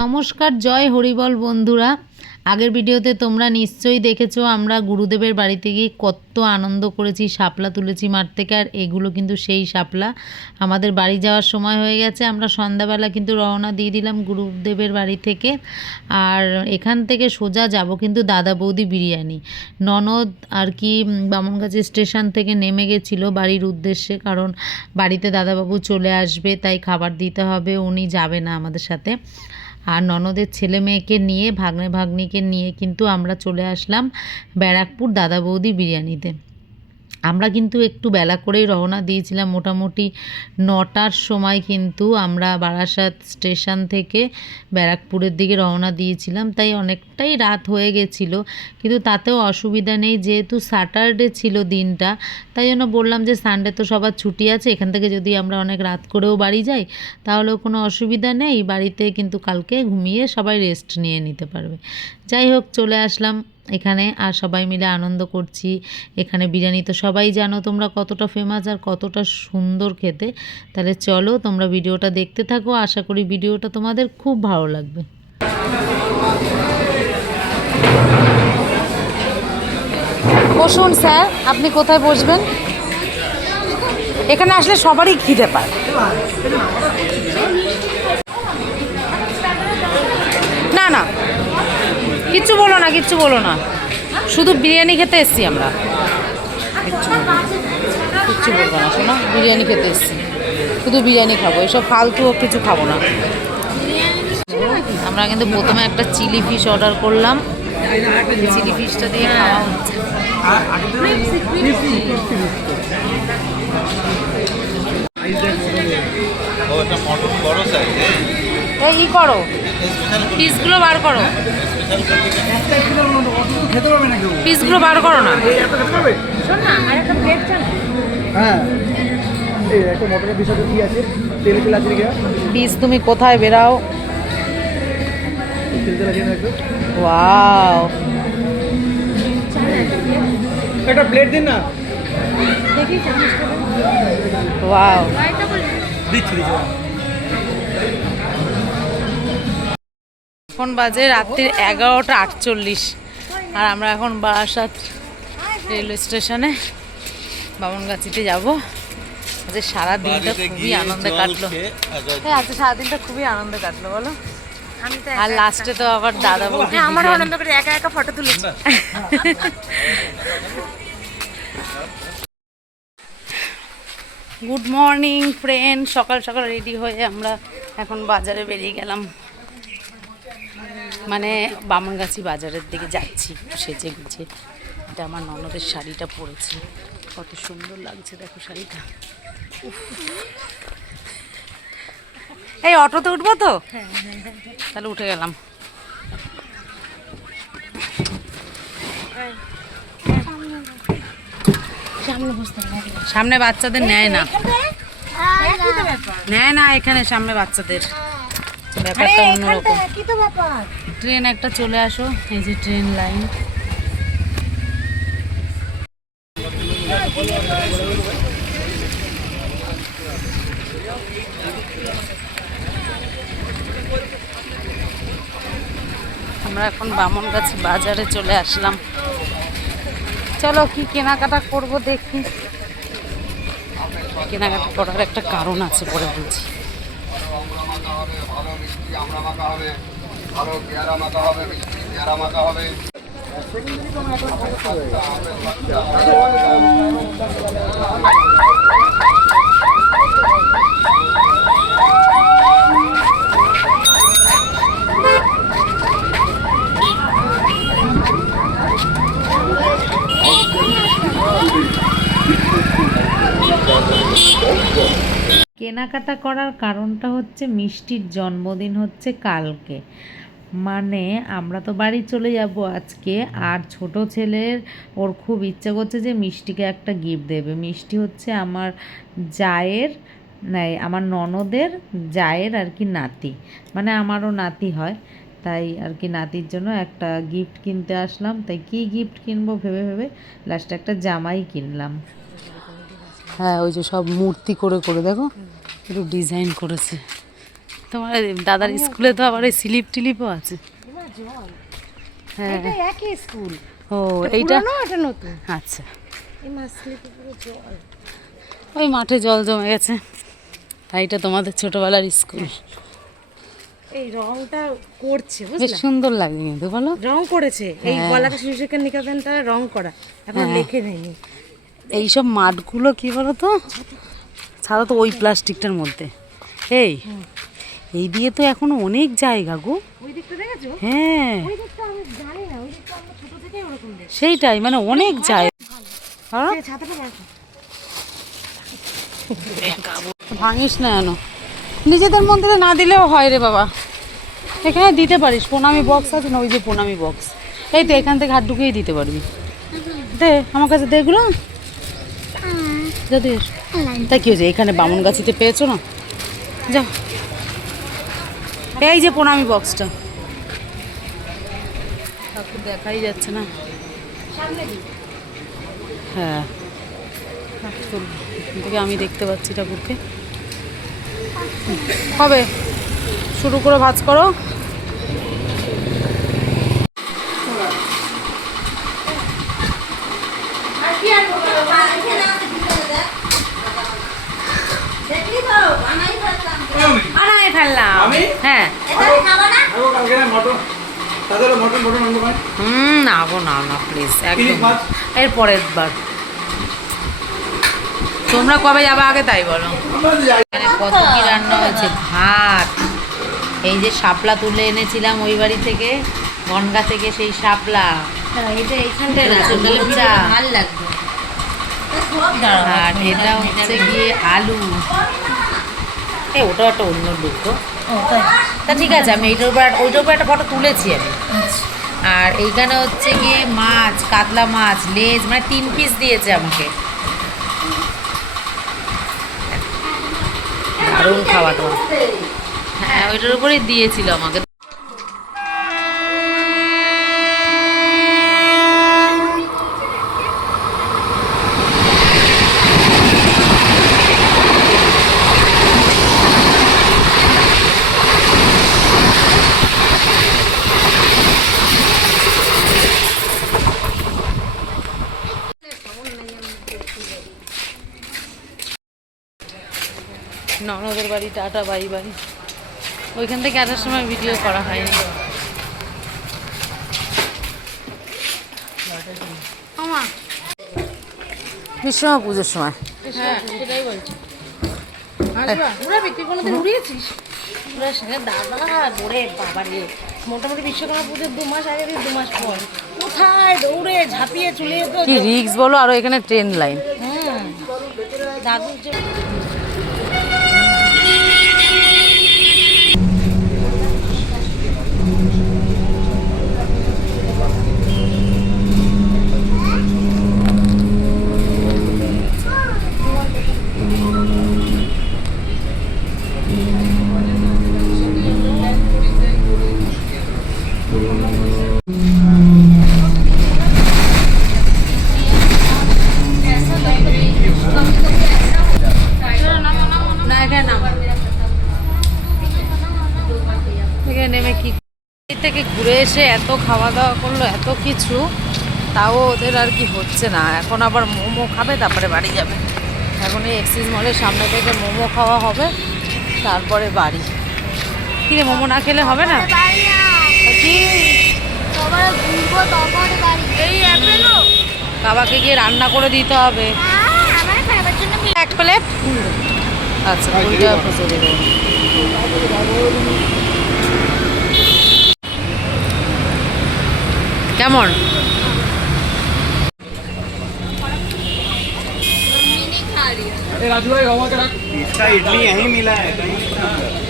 নমস্কার, জয় হরিবল বন্ধুরা। আগের ভিডিওতে তোমরা নিশ্চয়ই দেখেছো আমরা গুরুদেবের বাড়িতে গিয়ে কত আনন্দ করেছি, শাপলা তুলেছি মাঠ থেকে। আর এগুলো কিন্তু সেই শাপলা। আমাদের বাড়ি যাওয়ার সময় হয়ে গেছে, আমরা সন্ধ্যাবেলা কিন্তু রওনা দিয়ে দিলাম গুরুদেবের বাড়ি থেকে। আর এখান থেকে সোজা যাব কিন্তু দাদা বৌদি বিরিয়ানি। ননদ আর কি বামনগাছি স্টেশন থেকে নেমে গেছিলো বাড়ির উদ্দেশ্যে, কারণ বাড়িতে দাদাবাবু চলে আসবে, তাই খাবার দিতে হবে, উনি যাবে না আমাদের সাথে। আর ননদের ছেলে মেয়েকে নিয়ে, ভাগ্নে ভাগ্নিকে নিয়ে কিন্তু আমরা চলে আসলাম ব্যারাকপুর দাদা বৌদি বিরিয়ানিতে। আমরা কিন্তু একটু বেলা করেই রওনা দিয়েছিলাম, মোটামুটি 9টার সময় কিন্তু আমরা বারাসাত স্টেশন থেকে ব্যারাকপুরের দিকে রওনা দিয়েছিলাম, তাই অনেকটাই রাত হয়ে গেছিলো। কিন্তু তাতেও অসুবিধা নেই, যেহেতু স্যাটারডে ছিল দিনটা, তাই জন্য বললাম যে সানডে তো সবার ছুটি আছে, এখান থেকে যদি আমরা অনেক রাত করেও বাড়ি যাই তাহলেও কোনো অসুবিধা নেই, বাড়িতে কিন্তু কালকে ঘুমিয়ে সবাই রেস্ট নিয়ে নিতে পারবে। যাই হোক, চলে আসলাম এখানে আর সবাই মিলে আনন্দ করছি। এখানে বিরিয়ানি তো সবাই জানো তোমরা কতটা ফেমাস আর কতটা সুন্দর খেতে। তাহলে চলো তোমরা ভিডিওটা দেখতে থাকো, আশা করি ভিডিওটা তোমাদের খুব ভালো লাগবে। বসুন স্যার, আপনি কোথায় বসবেন? এখানে আসলে সবারই খিদে পায়। না না, কিচ্ছু বলো না, কিচ্ছু বলো না, শুধু বিরিয়ানি খেতে এসছি আমরা। কিচ্ছু বলবো না, শোনো, বিরিয়ানি খেতে এসছি, শুধু বিরিয়ানি খাবো, এসব ফালতু কিছু খাবো না। আমরা কিন্তু প্রথমে একটা চিলি ফিশ অর্ডার করলাম, চিলি ফিশটা দিয়ে খাওয়া হচ্ছে। এই করো, পিসগুলো বার করো, পিসগুলো বার করো না। পিস তুমি কোথায় বেরাও? ওয়াও, একটা প্লেট দিন না। ওয়াও, এখন বাজে রাত্রির 11টা 48, আর আমরা এখন বারাসাত রেলওয়ে স্টেশনে বামনগাছিতে যাব। আজকে সারাদিনটা খুবই আনন্দে কাটলো। হ্যাঁ, আজকে সারাদিনটা খুবই আনন্দে কাটলো, বলো। আর লাস্টে তো আবার দাদা বৌদি আমার আনন্দ করে একা একা ফটো তুলেছি। গুড মর্নিং ফ্রেন্ড, সকাল সকাল রেডি হয়ে আমরা এখন বাজারে বেরিয়ে গেলাম, মানে বামনগাছি বাজারের দিকে যাচ্ছি একটু সেজে গুছে। এটা আমার ননদের শাড়িটা পরেছে, কত সুন্দর লাগছে দেখো শাড়িটা। এই অটোতে উঠবো তো? তাহলে উঠে গেলাম। সামনে বাচ্চাদের নেয় না, নেয় না এখানে সামনে বাচ্চাদের, ব্যাপারটা অন্যরকম। ট্রেন একটা চলে আসো, এই যে ট্রেন লাইন। আমরা এখন বামনগাছি বাজারে চলে আসলাম। চলো কি কেনাকাটা করব দেখি। কেনাকাটা করার একটা কারণ আছে, পরে বলছি। কেনাকাটা করার কারণটা হচ্ছে মিষ্টির জন্মদিন হচ্ছে কালকে, মানে আমরা তো বাড়ি চলে যাব আজকে। আর ছোট ছেলের, ওর খুব ইচ্ছা করছে যে মিষ্টিকে একটা গিফট দেবে। মিষ্টি হচ্ছে আমার জায়ের, আমার ননদের জায়ের আর কি নাতি, মানে আমারও নাতি হয়, তাই আর কি নাতির জন্য একটা গিফট কিনতে আসলাম। তাই কি গিফট কিনবো ভেবে ভেবে লাস্টে একটা জামাই কিনলাম। হ্যাঁ, ওই যে সব মূর্তি করে করে দেখো, একটু ডিজাইন করেছে, তোমার দাদার স্কুলে তো আবার এই স্লিপ টিলিপও আছে। হ্যাঁ একই স্কুল। ও এইটা এটা নতুন। আচ্ছা, এই মাছ স্লিপে পুরো জল। ওই মাঠে জল জমে গেছে, এইটা তোমাদের ছোটবেলার স্কুল। এই রংটা করছে বেশ বুঝলা, সুন্দর লাগে কিন্তু বলো। রং করেছে এই হ্যাঁ। বলাকা শিশু শিক্ষা নিকেতনটা রং করা, এখন হ্যাঁ। লেখে নেয়নি। এইসব মাঠগুলো কি বলো তো, ছাড়া তো ওই প্লাস্টিকটার মধ্যে। এই দিয়ে তো এখনো অনেক জায়গা গো। ওই দিকটা দেখেছো? হ্যাঁ ওই দিকটা আমি জানি না, ওই দিকটা আমরা ছোট থেকেই ওরকম দেখি। সেইটাই, মানে অনেক জায়গা। হ্যাঁ? এই ছাতাটা রাখো। ভাঙিস না কেন, নিজেদের মন্দিরে না দিলেও হয় রে বাবা, এখানে দিতে পারিস। প্রণামী বক্স আছে না, ওই যে প্রণামী বক্স, এই তো এখান থেকে হাত ঢুকিয়েই দিতে পারবি। দে আমার কাছে দে এগুলো, যদি তা কি হয়েছে, এখানে বামুন গাছিতে পেয়েছো না, যাও। এই যে প্রণামী বক্সটা, ঠাকুর দেখাই যাচ্ছে না। হ্যাঁ ঠাকুর, এখান থেকে আমি দেখতে পাচ্ছি ঠাকুরকে। হবে, শুরু করে ভাঁজ করো। বানাই ফেললাম। আমি? হ্যাঁ। আরো কালকে না মটন, তাহলে মটন আনবো ভাই। না গো না না প্লিজ, একদম ইলিশ মাছ? এর পরের বার। তোমরা কবে যাবে আগে তাই বলো। এখানে কত কি রান্না হয়েছে, ভাত, এই যে শাপলা তুলে এনেছিলাম ওই বাড়ি থেকে, বনগা থেকে, সেই শাপলা, এটা এইখানটায় না, লুচা, ভালো লাগবে। আর এটা হচ্ছে গিয়ে আলু। ওটাও একটা অন্য লুক তো। তা ঠিক আছে, আমি ওইটার উপর একটা ফটো তুলেছি আমি। আর এইখানে হচ্ছে গিয়ে মাছ, কাতলা মাছ, লেজ, মানে 3 পিস দিয়েছে আমাকে। দারুণ খাওয়া দাওয়া। হ্যাঁ ওইটার উপরেই দিয়েছিল আমাকে। ননদের বাড়ি, টাটা বাই বাই। ওইখান থেকে আসার সময় ভিডিও করা হয়নি। বিশ্বমা পুজোর সময়। হ্যাঁ সেটাই বলছি। উড়াবি, তুই কোনোদিন উড়িয়েছিস? দাদা ওরে বাবা রে, মোটামুটি বিশ্বকর্মা পুজোর 2 মাস আগে, 2 মাস পর কোথায় দৌড়ে ঝাঁপিয়ে চলে যেত। কি রিক্স বলো, আরো এখানে ট্রেন লাইন। দাদুর যে না এখানে নাম, এখানে নেমে কি থেকে ঘুরে এসে এত খাওয়া দাওয়া করলো, এত কিছু, তাও ওদের আর কি হচ্ছে না। এখন আবার মোমো খাবে, তারপরে বাড়ি যাবে। এখন এই এক্সিস মলের সামনে থেকে মোমো খাওয়া হবে, তারপরে বাড়ি। কিরে মোমো না খেলে হবে না? কি বাবাকে গিয়ে রান্না করে দিতে হবে 1 প্লেট। আচ্ছা 2 টাকা খুঁজে দেবে। কেমন? राजू भाई हवा के रख। इसका इडली यहीं मिला है कहीं।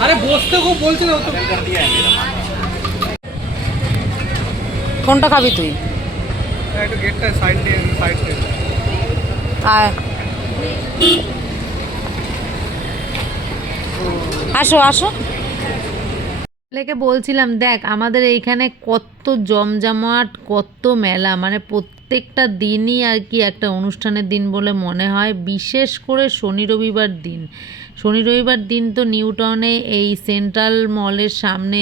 अरे বসতে খুব বলছিল তো। कर दिया है मेरा माल। কোনটা খাবি তুই? একটু গেটটা সাইড দিয়ে আয়, আসো আসো। লেকে বলছিলাম দেখ আমাদের এইখানে কত জমজমাট, কত মেলা, মানে প্রত্যেকটা দিনই আর কি একটা অনুষ্ঠানের দিন বলে মনে হয়। বিশেষ করে শনি রবিবার দিন, শনি রবিবার দিন তো নিউ টাউনে এই সেন্ট্রাল মলের সামনে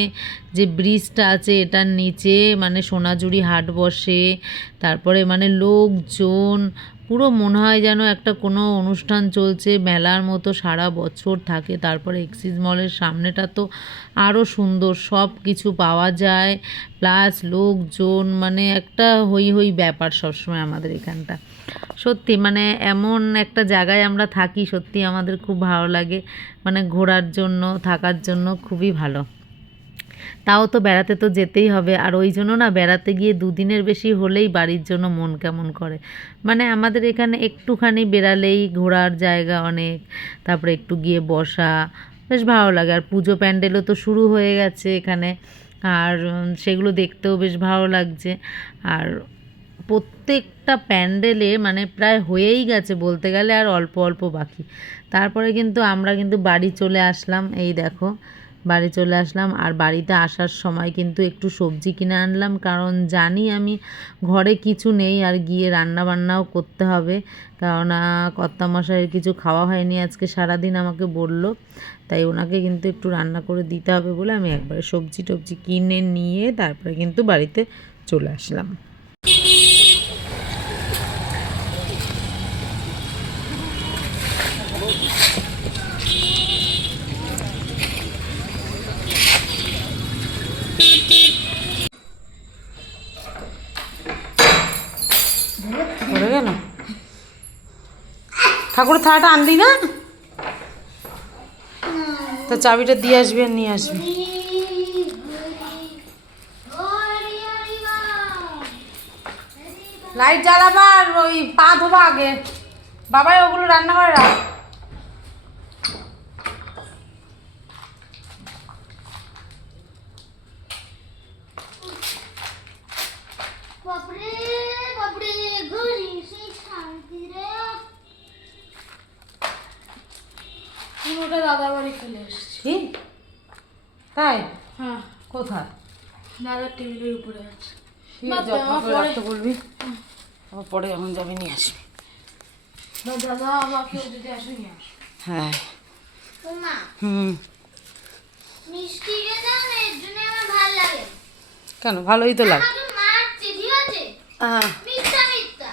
যে ব্রিজটা আছে এটার নিচে মানে সোনাঝুরি হাট বসে, তারপরে মানে লোকজন পুরো মনে হয় যেন একটা কোনো অনুষ্ঠান চলছে, মেলার মতো সারা বছর থাকে। তারপরে এক্সিস মলের সামনেটা তো আরও সুন্দর, সব কিছু পাওয়া যায়, প্লাস লোকজন, মানে একটা হই হই ব্যাপার সবসময় আমাদের এখানটা। সত্যি মানে এমন একটা জায়গায় আমরা থাকি, সত্যি আমাদের খুব ভালো লাগে, মানে ঘোরার জন্য থাকার জন্য খুবই ভালো। তাও তো বেড়াতে তো যেতেই হবে, আর ওই জন্য না বেড়াতে গিয়ে দুদিনের বেশি হলেই বাড়ির জন্য মন কেমন করে। মানে আমাদের এখানে একটুখানি বেরালেই ঘোরার জায়গা অনেক, তারপরে একটু গিয়ে বসা বেশ ভালো লাগে। আর পুজো প্যান্ডেলও তো শুরু হয়ে গেছে এখানে, আর সেগুলো দেখতেও বেশ ভালো লাগছে। আর প্রত্যেকটা প্যান্ডেলে মানে প্রায় হয়েই গেছে বলতে গেলে, আর অল্প অল্প বাকি। তারপরে কিন্তু আমরা কিন্তু বাড়ি চলে আসলাম, এই দেখো বাড়ি চলে আসলাম। আর বাড়িতে আসার সময় কিন্তু একটু সবজি কিনে আনলাম, কারণ জানি আমি ঘরে কিছু নেই আর গিয়ে রান্না বান্নাও করতে হবে, কারণ কর্তামশাইয়ের কিছু খাওয়া হয়নি আজকে সারাদিন আমাকে বলল, তাই ওনাকে কিন্তু একটু রান্না করে দিতে হবে বলে আমি একবারে সবজি টবজি কিনে নিয়ে তারপরে কিন্তু বাড়িতে চলে আসলাম। ধরে গেল ঠাকুরের থালাটা আনলি না, তো চাবিটা দিয়ে আসবি আর নিয়ে আসবি। লাইট জ্বালাবার ওই পা ধোবা আগে, বাবাই ওগুলো রান্না করে রাখ। পুরোটা দাদার বাড়ি ফেলে এসেছি। কি তাই? হ্যাঁ, কোথায়? দাদার টেবিলের উপরে আছে। তুই যত্ন করে রাখতে বলবি, আবার পরে যখন যাবি নিয়ে আসবি। দাদা আমাকে যদি আসে নিয়ে আসবে। হ্যাঁ তোমা হুম। মিষ্টি খেতে না এর জন্য আমার ভালো লাগে। কেন? ভালোই তো লাগে। আমাকে মারছে ঠিক আছে, হ্যাঁ মিথ্যা মিথ্যা।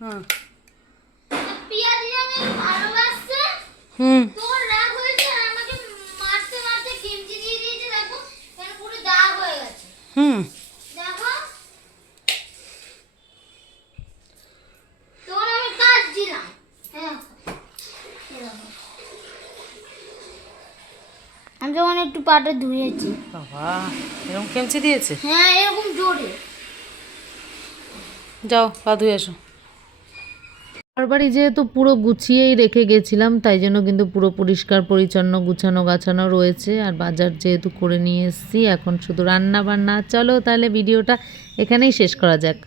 হুম পিয়াজি আমাকে ভালোবাসছে, হুম। তোর রাগ হয়েছে আর আমাকে মারতে মারতে কিমচি দিয়ে দিয়েছে। দেখো কেন পুরো দাগ হয়ে গেছে, হুম দেখো। তোর আমি কাটছিলাম, হ্যাঁ আমি যখন একটু পাটা ধুয়েছি। বাবা এরকম কেমচি দিয়েছে? হ্যাঁ এরকম জোরে। যাও পা ধুয়ে এসো। আমার বাড়ি যেহেতু পুরো গুছিয়েই রেখে গেছিলাম, তাই জন্য কিন্তু পুরো পরিষ্কার পরিচ্ছন্ন গুছানো গাছানো রয়েছে। আর বাজার যেহেতু করে নিয়ে এসেছি, এখন শুধু রান্না বান্না। চলো তাহলে ভিডিওটা এখানেই শেষ করা যাক।